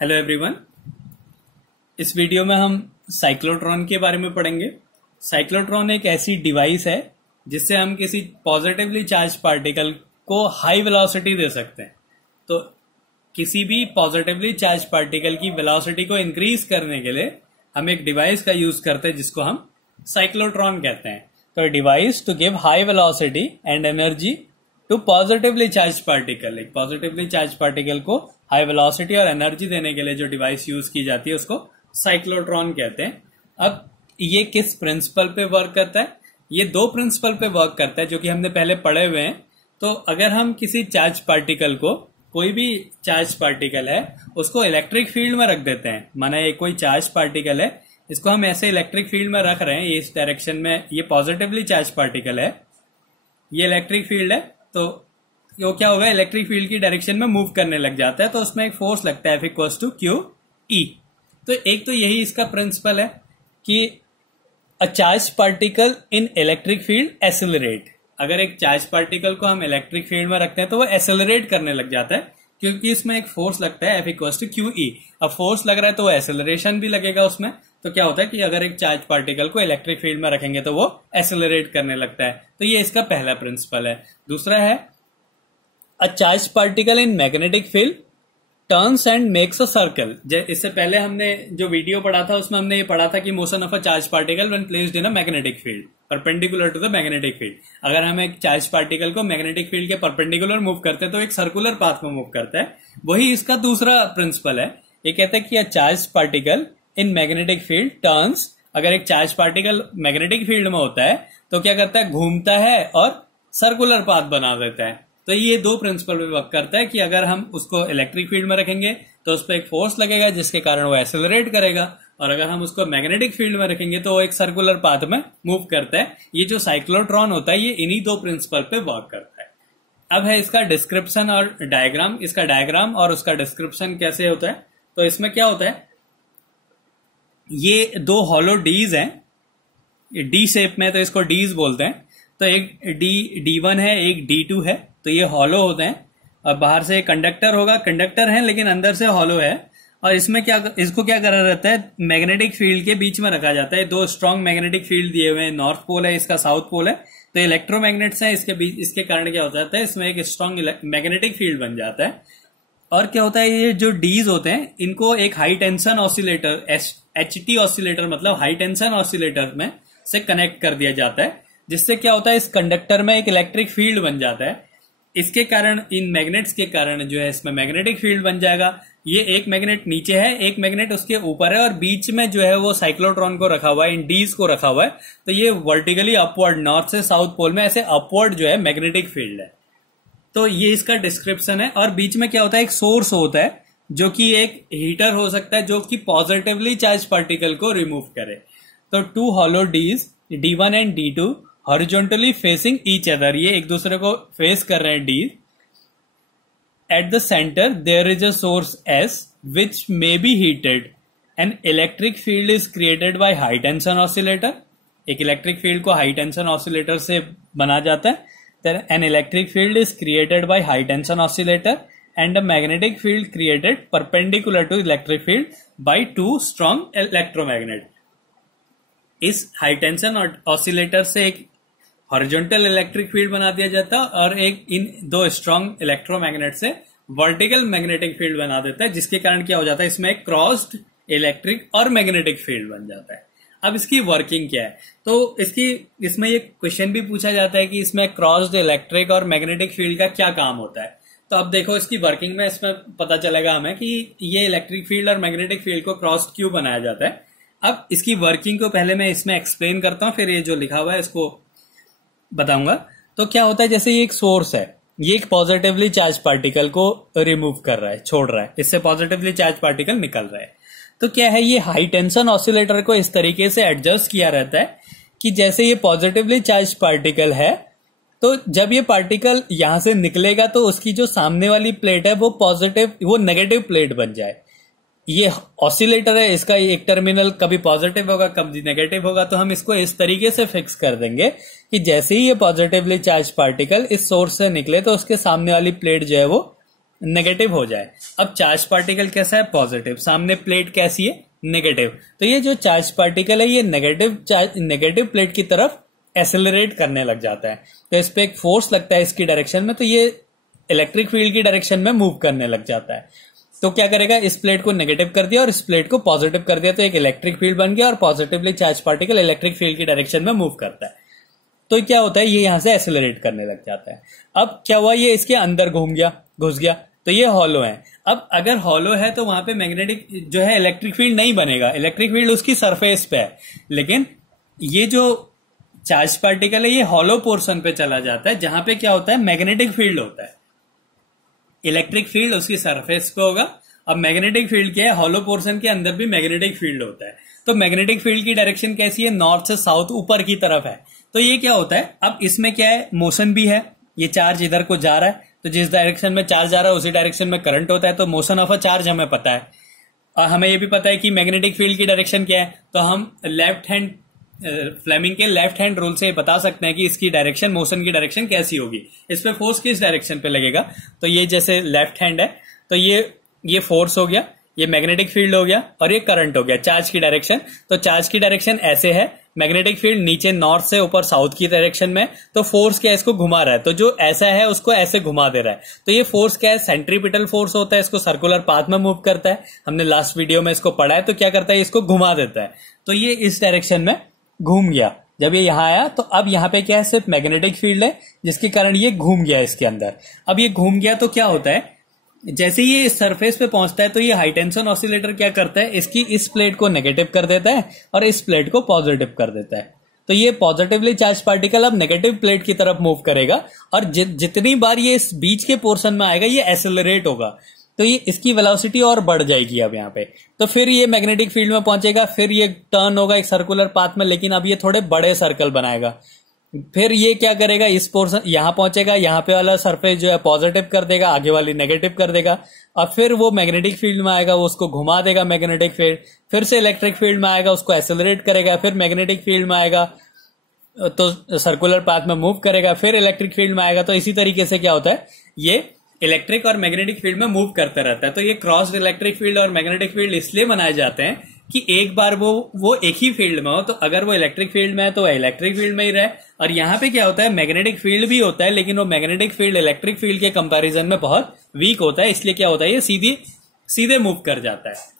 Hello everyone. इस video में हम साइक्लोट्रॉन के बारे में पढ़ेंगे। साइक्लोट्रॉन एक ऐसी डिवाइस है जिससे हम किसी पॉजिटिवली चार्ज पार्टिकल को हाई वेलोसिटी दे सकते हैं। तो किसी भी पॉजिटिवली चार्ज पार्टिकल की वेलोसिटी को इंक्रीज करने के लिए हम एक डिवाइस का यूज करते हैं जिसको हम साइक्लोट्रॉन कहते हैं। तो device to give high velocity and energy to positively charge particle. एक पॉजिटिवली चार्ज पार्टिकल को हाई वेलोसिटी और एनर्जी देने के लिए जो डिवाइस यूज की जाती है उसको साइक्लोट्रॉन कहते हैं। अब ये किस प्रिंसिपल पे वर्क करता है? ये दो प्रिंसिपल पे वर्क करता है जो कि हमने पहले पढ़े हुए हैं। तो अगर हम किसी चार्ज पार्टिकल को, कोई भी चार्ज पार्टिकल है, उसको इलेक्ट्रिक फील्ड में रख देते हैं। माना ये कोई चार्ज पार्टिकल है, इसको हम ऐसे इलेक्ट्रिक फील्ड में रख रहे हैं, ये इस डायरेक्शन में, ये पॉजिटिवली चार्ज पार्टिकल है, ये इलेक्ट्रिक फील्ड है। तो वो क्या होगा, इलेक्ट्रिक फील्ड की डायरेक्शन में मूव करने लग जाता है। तो उसमें एक फोर्स लगता है F=QE। तो एक तो यही इसका प्रिंसिपल है कि अ charge particle in electric field accelerate. अगर एक चार्ज पार्टिकल को हम इलेक्ट्रिक फील्ड में रखते हैं तो वो एक्सेलरेट करने लग जाता है क्योंकि इसमें एक फोर्स लगता है F=QE। अब फोर्स लग रहा है तो वो एक्सेलरेशन भी लगेगा उसमें। तो क्या होता है कि अगर एक चार्ज पार्टिकल को इलेक्ट्रिक फील्ड में रखेंगे तो वो एक्सेलरेट करने लगता है। तो ये इसका पहला प्रिंसिपल है। दूसरा है अ charge particle in magnetic field turns and makes a circle. इससे पहले हमने जो वीडियो पढ़ा था उसमें हमने ये पढ़ा था कि motion of a charge particle when placed in a magnetic field perpendicular to the magnetic field. अगर हम एक चार्ज पार्टिकल को मैग्नेटिक फील्ड के परपेंडिकुलर मूव करते हैं तो एक सर्कुलर पाथ में मूव करता है। वही इसका दूसरा प्रिंसिपल है। ये कहता है कि अ charge particle in magnetic field turns. अगर एक चार्ज पार्टिकल मैग्नेटिक फील्ड में होता है तो क्या करता है, घूमता है और सर्कुलर पाथ बना देता है। तो ये दो प्रिंसिपल पे वर्क करता है कि अगर हम उसको इलेक्ट्रिक फील्ड में रखेंगे तो उस पर एक फोर्स लगेगा जिसके कारण वो एक्सेलरेट करेगा, और अगर हम उसको मैग्नेटिक फील्ड में रखेंगे तो वो एक सर्कुलर पाथ में मूव करता है। ये जो साइक्लोट्रॉन होता है ये इन्हीं दो प्रिंसिपल पे वर्क करता है। अब है इसका डिस्क्रिप्शन और डायग्राम। इसका डायग्राम और उसका डिस्क्रिप्शन कैसे होता है? तो इसमें क्या होता है, ये दो हॉलो डीज हैं, डी शेप में, तो इसको डीज बोलते हैं। तो एक D1 है, एक D2 है। तो ये हॉलो होते हैं और बाहर से कंडक्टर होगा, कंडक्टर है लेकिन अंदर से हॉलो है। और इसमें क्या, इसको क्या करा रहता है, मैग्नेटिक फील्ड के बीच में रखा जाता है। दो स्ट्रॉन्ग मैग्नेटिक फील्ड दिए हुए हैं, नॉर्थ पोल है, इसका साउथ पोल है। तो इलेक्ट्रोमैग्नेट्स हैं इसके बीच, इसके कारण क्या हो जाता है, इसमें एक स्ट्रॉन्ग मैग्नेटिक फील्ड बन जाता है। और क्या होता है, ये जो डीज होते हैं इनको एक high tension oscillator, HT oscillator मतलब हाई टेंशन ऑसिलेटर में से कनेक्ट कर दिया जाता है, जिससे क्या होता है, इस कंडक्टर में एक इलेक्ट्रिक फील्ड बन जाता है। इसके कारण, इन मैग्नेट्स के कारण जो है इसमें मैग्नेटिक फील्ड बन जाएगा। ये एक मैग्नेट नीचे है, एक मैग्नेट उसके ऊपर है, और बीच में जो है वो साइक्लोट्रॉन को रखा हुआ है, इन डीज को रखा हुआ है। तो ये वर्टिकली अपवर्ड, नॉर्थ से साउथ पोल में ऐसे अपवर्ड जो है मैग्नेटिक फील्ड है। तो ये इसका डिस्क्रिप्शन है। और बीच में क्या होता है, एक सोर्स होता है जो कि एक हीटर हो सकता है जो कि पॉजिटिवली चार्ज पार्टिकल को रिमूव करे। तो two hollow dees D1 and D2 horizontally facing each other, ये एक दूसरे को फेस कर रहे हैं D. At the centre there is a source S which may be heated. An electric field is created by high tension oscillator. एक electric field को high tension oscillator से बना जाता है। Then an electric field is created by high tension oscillator and a magnetic field created perpendicular to electric field by two strong electromagnet. इस high tension oscillator से एक horizontal electric field बना दिया जाता है और एक इन दो स्ट्रॉन्ग इलेक्ट्रोमैग्नेट से वर्टिकल मैग्नेटिक फील्ड बना देता है, जिसके कारण क्या हो जाता है, इसमें एक क्रॉस्ड इलेक्ट्रिक और मैग्नेटिक फील्ड बन जाता है। अब इसकी वर्किंग क्या है? तो इसमें ये क्वेश्चन भी पूछा जाता है कि इसमें क्रॉस्ड इलेक्ट्रिक और मैग्नेटिक फील्ड का क्या काम होता है। तो अब देखो इसकी वर्किंग में इसमें पता चलेगा हमें कि ये इलेक्ट्रिक फील्ड और मैग्नेटिक फील्ड को क्रॉस्ड क्यों बनाया जाता है। अब इसकी वर्किंग को पहले मैं इसमें एक्सप्लेन करता हूं, फिर ये जो लिखा हुआ है इसको बताऊंगा। तो क्या होता है, जैसे ये एक सोर्स है, ये एक पॉजिटिवली चार्ज पार्टिकल को रिमूव कर रहा है, छोड़ रहा है, इससे पॉजिटिवली चार्ज पार्टिकल निकल रहा है। तो क्या है, ये हाई टेंशन ऑसिलेटर को इस तरीके से एडजस्ट किया रहता है कि जैसे ये पॉजिटिवली चार्ज पार्टिकल है, तो जब ये पार्टिकल यहां से निकलेगा तो उसकी जो सामने वाली प्लेट है वो नेगेटिव प्लेट बन जाए। ये ऑसिलेटर है, इसका एक टर्मिनल कभी पॉजिटिव होगा कभी नेगेटिव होगा। तो हम इसको इस तरीके से फिक्स कर देंगे कि जैसे ही ये पॉजिटिवली चार्ज पार्टिकल इस सोर्स से निकले तो उसके सामने वाली प्लेट जो है वो नेगेटिव हो जाए। अब चार्ज पार्टिकल कैसा है? पॉजिटिव। सामने प्लेट कैसी है? नेगेटिव। तो ये जो चार्ज पार्टिकल है ये नेगेटिव प्लेट की तरफ एसेलरेट करने लग जाता है। तो इस पे एक फोर्स लगता है इसकी डायरेक्शन में, तो ये इलेक्ट्रिक फील्ड की डायरेक्शन में मूव करने लग जाता है। तो क्या करेगा? इस प्लेट को नेगेटिव कर दिया और इस प्लेट को पॉजिटिव कर दिया, तो एक इलेक्ट्रिक फील्ड बन गया और positively charge particle electric field की डायरेक्शन में मूव करता है। तो क्या होता है? ये यहां से एसेलरेट करने लग जाता है। अब क्या हुआ? ये इसके अंदर घुस गया, तो ये हॉलो है। अब अगर हॉलो है तो वहां पे मैग्नेटिक जो है इलेक्ट्रिक फील्ड नहीं बनेगा, इलेक्ट्रिक फील्ड उसकी सरफेस पे है। लेकिन ये जो चार्ज पार्टिकल है ये हॉलो पोर्शन पे चला जाता है, जहां पे क्या होता है? मैग्नेटिक फील्ड होता है। इलेक्ट्रिक फील्ड उसकी सरफेस पे होगा। अब मैग्नेटिक फील्ड क्या है? हॉलो पोर्शन के अंदर भी मैग्नेटिक फील्ड होता है। तो मैग्नेटिक फील्ड की डायरेक्शन कैसी है? नॉर्थ से साउथ, ऊपर की तरफ है। तो ये क्या होता है? अब इसमें क्या है? मोशन भी है। ये चार्ज इधर को जा रहा है, तो जिस डायरेक्शन में चार्ज जा रहा है उसी डायरेक्शन में करंट होता है। तो मोशन ऑफ अ चार्ज हमें पता है, और हमें ये भी पता है कि मैग्नेटिक फील्ड की डायरेक्शन क्या है। तो हम फ्लेमिंग के लेफ्ट हैंड रूल से बता सकते हैं कि इसकी डायरेक्शन, मोशन की डायरेक्शन कैसी होगी। इस पे फोर्स किस डायरेक्शन पे लगेगा? तो ये जैसे लेफ्ट हैंड है, तो ये फोर्स हो गया, ये मैग्नेटिक फील्ड हो गया और ये करंट हो गया। चार्ज की डायरेक्शन, तो चार्ज की डायरेक्शन ऐसे है, मैग्नेटिक फील्ड नीचे नॉर्थ से ऊपर साउथ की डायरेक्शन में, तो फोर्स क्या है? इसको घुमा रहा है। तो जो ऐसा है उसको ऐसे घुमा दे रहा है। तो ये फोर्स क्या है? सेंट्रीपिटल फोर्स होता है, इसको सर्कुलर पाथ में मूव करता है। हमने लास्ट वीडियो में इसको पढ़ा है। तो क्या करता है? इसको घुमा देता है। तो ये इस डायरेक्शन में घूम गया। जब ये यहां आया तो अब यहां पे क्या है? सिर्फ मैग्नेटिक फील्ड है, जिसके कारण ये घूम गया इसके अंदर। अब ये घूम गया तो क्या होता है? जैसे ये सरफेस पे पहुंचता है तो ये हाई टेंशन ऑसिलेटर क्या करता है? इसकी इस प्लेट को नेगेटिव कर देता है और इस प्लेट को पॉजिटिव कर देता है। तो ये पॉजिटिवली चार्ज पार्टिकल अब नेगेटिव प्लेट की तरफ मूव करेगा, और जितनी बार ये इस बीच के पोर्शन में आएगा ये एसेलरेट होगा, तो ये इसकी वेलोसिटी और बढ़ जाएगी अब यहाँ पे। तो फिर ये मैग्नेटिक फील्ड में पहुंचेगा, फिर ये टर्न होगा एक सर्कुलर पाथ में, लेकिन अब ये थोड़े बड़े सर्कल बनाएगा। फिर ये क्या करेगा? इस पोर्शन यहां पहुंचेगा, यहां पे वाला सरफेस जो है पॉजिटिव कर देगा, आगे वाली नेगेटिव कर देगा, और फिर वो मैग्नेटिक फील्ड में आएगा, वो उसको घुमा देगा मैग्नेटिक फील्ड, फिर से इलेक्ट्रिक फील्ड में आएगा, उसको एसेलरेट करेगा, फिर मैग्नेटिक फील्ड में आएगा तो सर्कुलर पाथ में मूव करेगा, फिर इलेक्ट्रिक फील्ड में आएगा। तो इसी तरीके से क्या होता है? ये इलेक्ट्रिक और मैग्नेटिक फील्ड में मूव करता रहता है। तो ये क्रॉस इलेक्ट्रिक फील्ड और मैग्नेटिक फील्ड इसलिए बनाए जाते हैं कि एक बार वो एक ही फील्ड में हो, तो अगर वो इलेक्ट्रिक फील्ड में है तो वो इलेक्ट्रिक फील्ड में ही रहे। और यहाँ पे क्या होता है? मैग्नेटिक फील्ड भी होता है, लेकिन वो मैग्नेटिक फील्ड इलेक्ट्रिक फील्ड के कंपैरिजन में बहुत वीक होता है, इसलिए क्या होता है? ये सीधे मूव कर जाता है।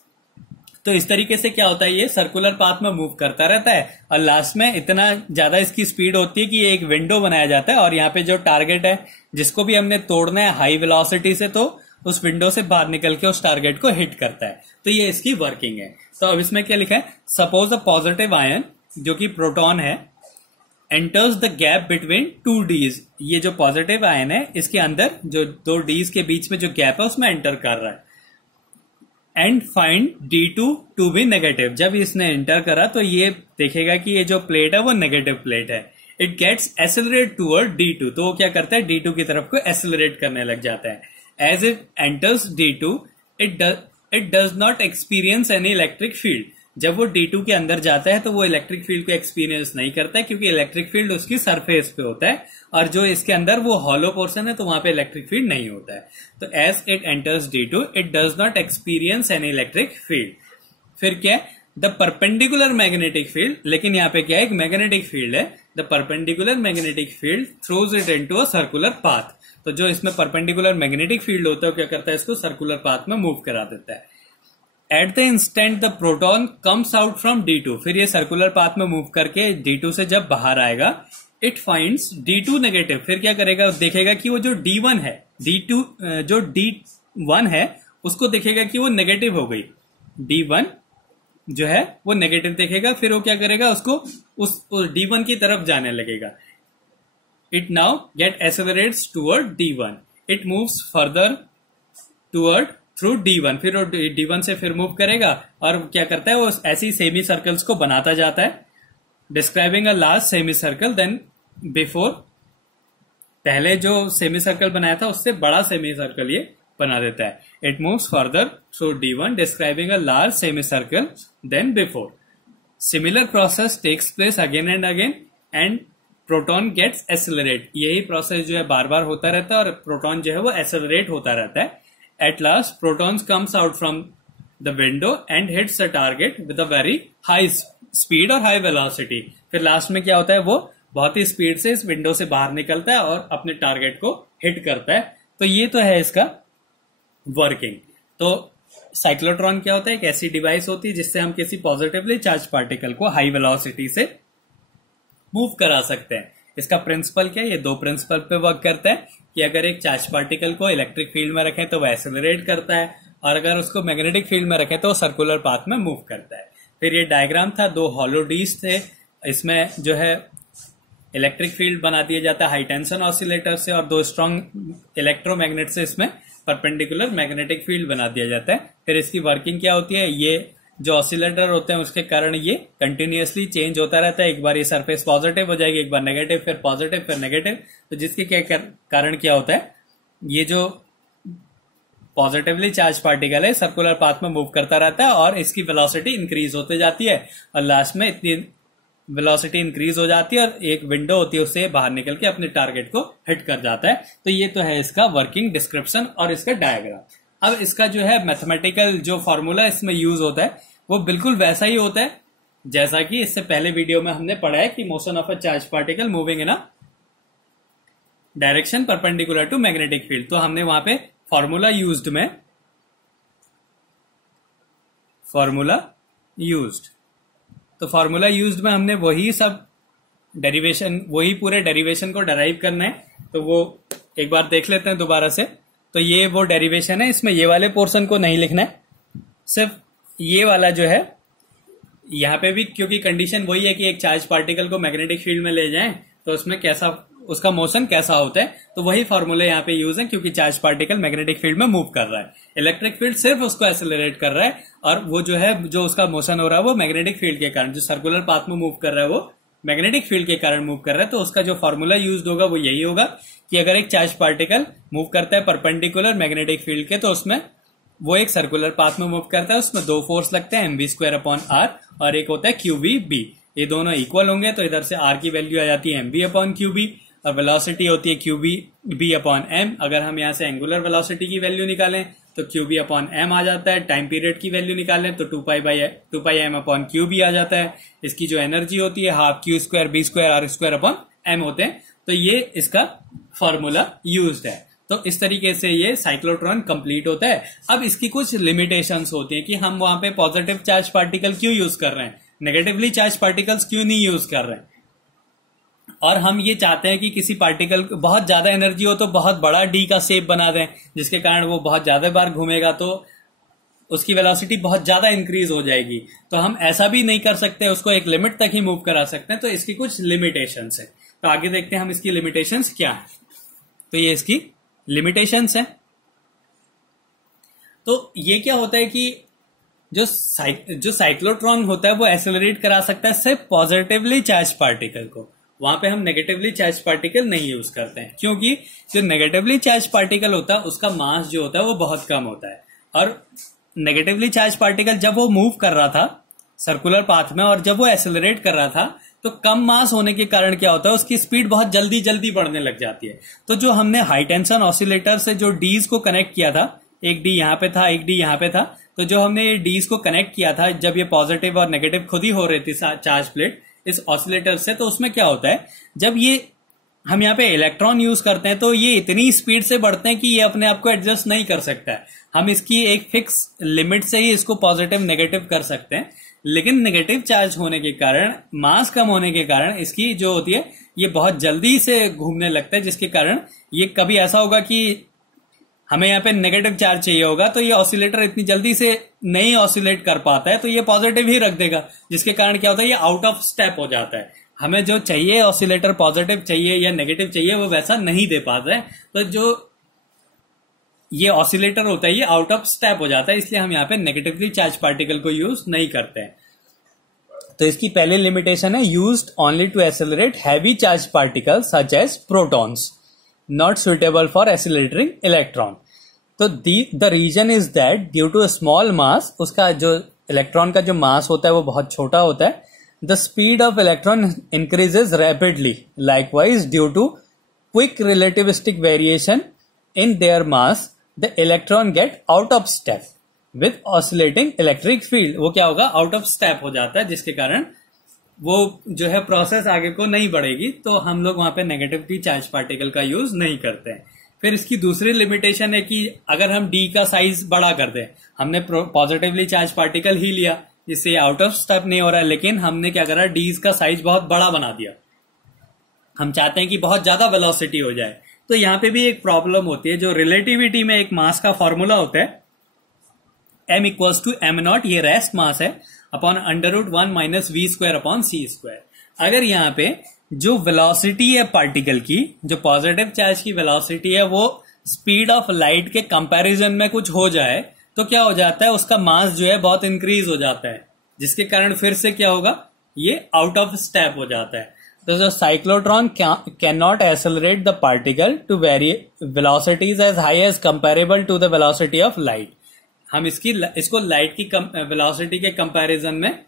तो इस तरीके से क्या होता है? ये सर्कुलर पाथ में मूव करता रहता है, और लास्ट में इतना ज्यादा इसकी स्पीड होती है कि ये एक विंडो बनाया जाता है, और यहाँ पे जो टारगेट है जिसको भी हमने तोड़ना है हाई वेलोसिटी से, तो उस विंडो से बाहर निकल के उस टारगेट को हिट करता है। तो ये इसकी वर्किंग है। तो अब इसमें क्या लिखा है? सपोज अ पॉजिटिव आयन, जो कि प्रोटॉन है, enters the gap between two dees. ये जो पॉजिटिव आयन है इसके अंदर जो दो डीज के बीच में जो गैप है उसमें एंटर कर रहा है, and find D2 to be negative. जब इसने एंटर करा तो ये देखेगा कि ये जो प्लेट है वो नेगेटिव प्लेट है। It gets accelerate toward D2, तो वो क्या करता है? D2 की तरफ को एसेलरेट करने लग जाता है। As it enters D2, it does not experience any electric field. जब वो D2 के अंदर जाता है तो वो इलेक्ट्रिक फील्ड को एक्सपीरियंस नहीं करता है, क्योंकि इलेक्ट्रिक फील्ड उसकी सरफेस पे होता है, और जो इसके अंदर वो हॉलो पोर्शन है तो वहां पे इलेक्ट्रिक फील्ड नहीं होता है। तो as it enters D2, it does not experience any electric field. फिर क्या है? द परपेंडिकुलर मैग्नेटिक फील्ड, लेकिन यहाँ पे क्या है? एक मैग्नेटिक फील्ड है। The perpendicular magnetic field throws it into a circular path. तो जो इसमें परपेंडिकुलर मैग्नेटिक फील्ड होता है क्या करता है? इसको सर्कुलर पाथ में मूव करा देता है। At the instant the proton comes out from D2, फिर ये सर्कुलर पाथ में मूव करके D2 से जब बाहर आएगा, इट फाइंड्स D2 नेगेटिव। फिर क्या करेगा? देखेगा कि वो जो D1 है, जो D1 है उसको देखेगा कि वो नेगेटिव हो गई। D1 जो है वो नेगेटिव देखेगा, फिर वो क्या करेगा? उसको उस D1 की तरफ जाने लगेगा। It now get accelerates toward D1, it moves further toward through D1, फिर वो D1 से फिर मूव करेगा, और क्या करता है? वो ऐसी सेमी सर्कल्स को बनाता जाता है, describing a large semi circle then before. पहले जो सेमी सर्कल बनाया था उससे बड़ा सेमी सर्कल ये बना देता है। It moves further through D1 describing a large semi circle then before. Similar process takes place again and again and proton gets accelerate. यही प्रोसेस जो है बार बार होता रहता है और प्रोटॉन जो है वो एसेलरेट होता रहता है। At last, protons comes out from the window and hits the target with a very high speed or high velocity. फिर लास्ट में क्या होता है, वो बहुत ही स्पीड से इस विंडो से बाहर निकलता है और अपने टारगेट को हिट करता है. तो ये तो है इसका वर्किंग. तो साइक्लोट्रॉन क्या होता है, एक ऐसी डिवाइस होती है जिससे हम किसी पॉजिटिवली चार्ज पार्टिकल को हाई वेलोसिटी से मूव करा सकते हैं. इसका प्रिंसिपल क्या है, ये दो प्रिंसिपल पे वर्क करता है कि अगर एक चार्ज पार्टिकल को इलेक्ट्रिक फील्ड में रखें तो वो एक्सेलरेट करता है, और अगर उसको मैग्नेटिक फील्ड में रखें तो वो सर्कुलर पाथ में मूव करता है. फिर ये डायग्राम था, दो हॉलो डीज थे, इसमें जो है इलेक्ट्रिक फील्ड बना दिया जाता है हाई टेंशन ऑसिलेटर से, और दो स्ट्रॉन्ग इलेक्ट्रोमैग्नेट से इसमें परपेंडिकुलर मैग्नेटिक फील्ड बना दिया जाता है. फिर इसकी वर्किंग क्या होती है, ये जो ऑसिलेटर होते हैं उसके कारण ये कंटिन्यूअसली चेंज होता रहता है. एक बार ये सरफेस पॉजिटिव हो जाएगी, एक बार नेगेटिव, फिर पॉजिटिव, फिर नेगेटिव. तो जिसके कारण क्या होता है, ये जो पॉजिटिवली चार्ज पार्टिकल है सर्कुलर पाथ में मूव करता रहता है और इसकी वेलोसिटी इंक्रीज होते जाती है, और लास्ट में इतनी वेलोसिटी इंक्रीज हो जाती है और एक विंडो होती है उससे बाहर निकल के अपने टारगेट को हिट कर जाता है. तो ये तो है इसका वर्किंग डिस्क्रिप्शन और इसका डायग्राम. अब इसका जो है मैथमेटिकल जो फॉर्मूला इसमें यूज होता है वो बिल्कुल वैसा ही होता है जैसा कि इससे पहले वीडियो में हमने पढ़ा है कि motion of a charge particle moving in a direction perpendicular to magnetic field. तो हमने वहां पे फॉर्मूला यूज्ड तो फॉर्मूला यूज्ड में हमने वही सब डेरिवेशन, वही पूरे डेरिवेशन को डेराइव करना है. तो वो एक बार देख लेते हैं दोबारा से. तो ये वो डेरिवेशन है, इसमें ये वाले पोर्शन को नहीं लिखना है, सिर्फ ये वाला जो है यहाँ पे भी, क्योंकि कंडीशन वही है कि एक चार्ज पार्टिकल को मैग्नेटिक फील्ड में ले जाएं तो उसमें कैसा, उसका मोशन कैसा होता है. तो वही फॉर्मूले यहाँ पे यूज है, क्योंकि चार्ज पार्टिकल मैग्नेटिक फील्ड में मूव कर रहा है, इलेक्ट्रिक फील्ड सिर्फ उसको एक्सेलरेट कर रहा है, और वो जो है जो उसका मोशन हो रहा है वो मैग्नेटिक फील्ड के कारण, जो सर्कुलर पाथ में मूव कर रहा है वो मैग्नेटिक फील्ड के कारण मूव कर रहा है. तो उसका जो फॉर्मूला यूज होगा वो यही होगा कि अगर एक चार्ज पार्टिकल मूव करता है परपेंडिकुलर मैग्नेटिक फील्ड के, तो उसमें वो एक सर्कुलर पाथ में मूव करता है, उसमें दो फोर्स लगते हैं, mv²/r, और एक होता है qvb. ये दोनों इक्वल होंगे तो इधर से r की वैल्यू आ जाती है mv/qb, और वेलोसिटी होती है qvb/m. अगर हम यहाँ से एंगुलर वेलोसिटी की वैल्यू निकालें तो qb/m आ जाता है. टाइम पीरियड की वैल्यू निकालें तो 2πm/qb आ जाता है. इसकी जो एनर्जी होती है हाफ q² b² r²/m होते हैं. तो ये इसका फॉर्मूला यूज्ड है. तो इस तरीके से ये साइक्लोट्रॉन कंप्लीट होता है. अब इसकी कुछ लिमिटेशंस होती है कि हम वहां पे पॉजिटिव चार्ज पार्टिकल क्यों यूज कर रहे हैं, नेगेटिवली चार्ज पार्टिकल्स क्यों नहीं यूज कर रहे हैं, और हम ये चाहते हैं कि किसी पार्टिकल को बहुत ज्यादा एनर्जी हो तो बहुत बड़ा डी का शेप बना दें, जिसके कारण वो बहुत ज्यादा बार घूमेगा तो उसकी वेलोसिटी बहुत ज्यादा इंक्रीज हो जाएगी. तो हम ऐसा भी नहीं कर सकते, उसको एक लिमिट तक ही मूव करा सकते हैं. तो इसकी कुछ लिमिटेशंस है. तो आगे देखते हैं हम इसकी लिमिटेशंस क्या है. तो ये इसकी लिमिटेशंस है. तो ये क्या होता है कि जो साइक्लोट्रॉन होता है वो एक्सेलरेट करा सकता है सिर्फ पॉजिटिवली चार्ज पार्टिकल को. वहां पे हम नेगेटिवली चार्ज पार्टिकल नहीं यूज करते हैं, क्योंकि जो नेगेटिवली चार्ज पार्टिकल होता है उसका मास जो होता है वो बहुत कम होता है. और नेगेटिवली चार्ज पार्टिकल जब वो मूव कर रहा था सर्कुलर पाथ में और जब वो एक्सेलरेट कर रहा था तो कम मास होने के कारण क्या होता है, उसकी स्पीड बहुत जल्दी जल्दी बढ़ने लग जाती है. तो जो हमने हाई टेंशन ऑसिलेटर से जो डीज को कनेक्ट किया था, एक डी यहाँ पे था एक डी यहाँ पे था, तो जो हमने ये डीज को कनेक्ट किया था जब ये पॉजिटिव और नेगेटिव खुद ही हो रही थी चार्ज प्लेट इस ऑसिलेटर से, तो उसमें क्या होता है जब ये हम यहाँ पे इलेक्ट्रॉन यूज करते हैं तो ये इतनी स्पीड से बढ़ते हैं कि ये अपने आप को एडजस्ट नहीं कर सकता है. हम इसकी एक फिक्स लिमिट से ही इसको पॉजिटिव नेगेटिव कर सकते हैं, लेकिन नेगेटिव चार्ज होने के कारण, मास कम होने के कारण इसकी जो होती है ये बहुत जल्दी से घूमने लगता है, जिसके कारण ये कभी ऐसा होगा कि हमें यहाँ पे नेगेटिव चार्ज चाहिए होगा तो ये ऑसिलेटर इतनी जल्दी से नहीं ऑसिलेट कर पाता है, तो ये पॉजिटिव ही रख देगा, जिसके कारण क्या होता है ये आउट ऑफ स्टेप हो जाता है. हमें जो चाहिए ऑसिलेटर पॉजिटिव चाहिए या नेगेटिव चाहिए वो वैसा नहीं दे पाता है. तो जो ये ऑसिलेटर होता है ये आउट ऑफ स्टेप हो जाता है, इसलिए हम यहाँ पे नेगेटिवली चार्ज पार्टिकल को यूज नहीं करते हैं. तो इसकी पहली लिमिटेशन है used only to accelerate heavy charge particles such as protons, not suitable for accelerating electron. तो the reason is that due to small mass, उसका जो इलेक्ट्रॉन का जो मास होता है वो बहुत छोटा होता है. The speed of electron increases rapidly, likewise due to quick relativistic variation in their mass, the electron get out of step with oscillating electric field. वो क्या होगा, आउट ऑफ स्टेप हो जाता है, जिसके कारण वो जो है प्रोसेस आगे को नहीं बढ़ेगी, तो हम लोग वहां पे नेगेटिवली चार्ज पार्टिकल का यूज नहीं करते हैं। फिर इसकी दूसरी लिमिटेशन है कि अगर हम डी का साइज बड़ा कर दें, हमने पॉजिटिवली चार्ज पार्टिकल ही लिया जिससे आउट ऑफ स्टेप नहीं हो रहा है, लेकिन हमने क्या करा, डी का साइज बहुत बड़ा बना दिया, हम चाहते हैं कि बहुत ज्यादा वेलोसिटी हो जाए, तो यहां पे भी एक प्रॉब्लम होती है। जो रिलेटिविटी में एक मास का फॉर्मूला होता है m equals to m naught, ये रेस्ट मास है, upon √1 minus v square upon c square. अगर यहाँ पे जो वेलोसिटी है पार्टिकल की, जो पॉजिटिव चार्ज की वेलोसिटी है, वो स्पीड ऑफ लाइट के कंपैरिजन में कुछ हो जाए, तो क्या हो जाता है, उसका मास जो है बहुत इंक्रीज हो जाता है, जिसके कारण फिर से क्या होगा, ये आउट ऑफ स्टेप हो जाता है। तो जो cyclotron can not accelerate the particle to very velocities as high as comparable to the velocity of light. हम इसको लाइट की वेलोसिटी के कंपैरिजन में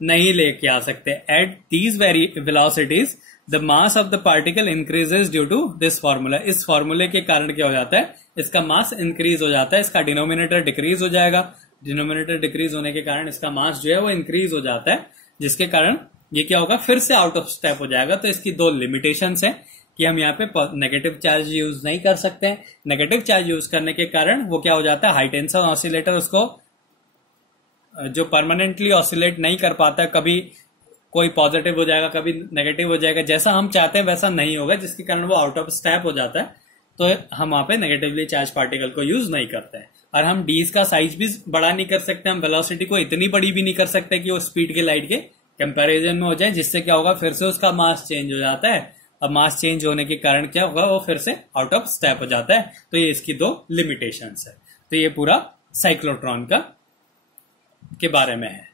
नहीं लेके आ सकते। At these velocities the mass of the particle increases due to this formula. इस फॉर्मूले के कारण क्या हो जाता है, इसका मास इंक्रीज हो जाता है, इसका डिनोमिनेटर डिक्रीज हो जाएगा। डिनोमिनेटर डिक्रीज होने के कारण इसका मास जो है वो इंक्रीज हो जाता है, जिसके कारण ये क्या होगा, फिर से आउट ऑफ स्टेप हो जाएगा। तो इसकी दो लिमिटेशंस है कि हम यहाँ पे नेगेटिव चार्ज यूज नहीं कर सकते हैं। नेगेटिव चार्ज यूज करने के कारण वो क्या हो जाता है, हाई टेंशन ऑसिलेटर उसको जो परमानेंटली ऑसिलेट नहीं कर पाता, कभी कोई पॉजिटिव हो जाएगा, कभी नेगेटिव हो जाएगा, जैसा हम चाहते हैं वैसा नहीं होगा, जिसके कारण वो आउट ऑफ स्टेप हो जाता है। तो हम वहां पे नेगेटिवली चार्ज पार्टिकल को यूज नहीं करते हैं। और हम डीज का साइज भी बड़ा नहीं कर सकते, हम वेलोसिटी को इतनी बड़ी भी नहीं कर सकते कि वो स्पीड के लाइट के कंपैरिजन में हो जाए, जिससे क्या होगा, फिर से उसका मास चेंज हो जाता है। अब मास चेंज होने के कारण क्या होगा, वो फिर से आउट ऑफ स्टेप हो जाता है। तो ये इसकी दो लिमिटेशंस है। तो ये पूरा साइक्लोट्रॉन के बारे में है।